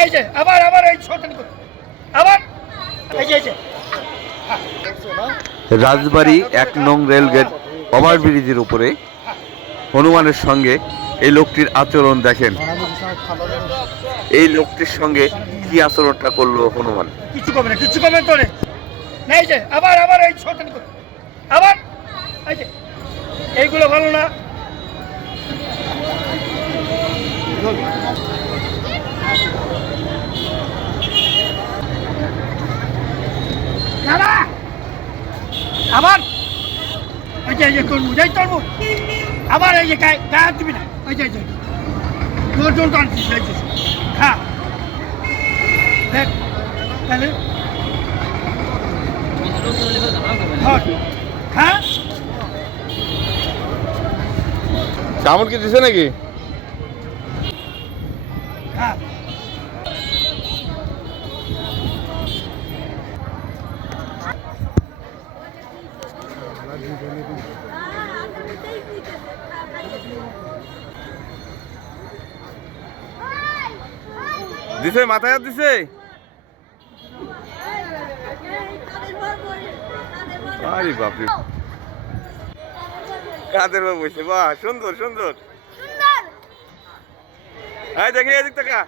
এই যে আবার আবার এই শয়তানি করে আবার এই যে রাজবাড়ী ১ নং রেলগেট ওভারব্রিজের উপরে হনুমানের সঙ্গে এই লোকটির আচরণ দেখেন। এই লোকটির সঙ্গে কি আচরণটা করলো হনুমান। কিছু করবে না, কিছু করবে তোরে। এই যে আবার আবার এই শয়তানি করে আবার এই যে এইগুলো ভালো না। আবার এই যে তরমুজ আবার এই যে গায়ে হাত দিবি না। এই যে জোর টানছিস এই যে খা দেখ তাহলে খা। কামড় কি দিছে নাকি? খা দিছে, মাথায় হাত দিছে। আরে বাপরে, কাদের বাবু বসে, বাহ সুন্দর সুন্দর। এই দেখি এদিক টাকা।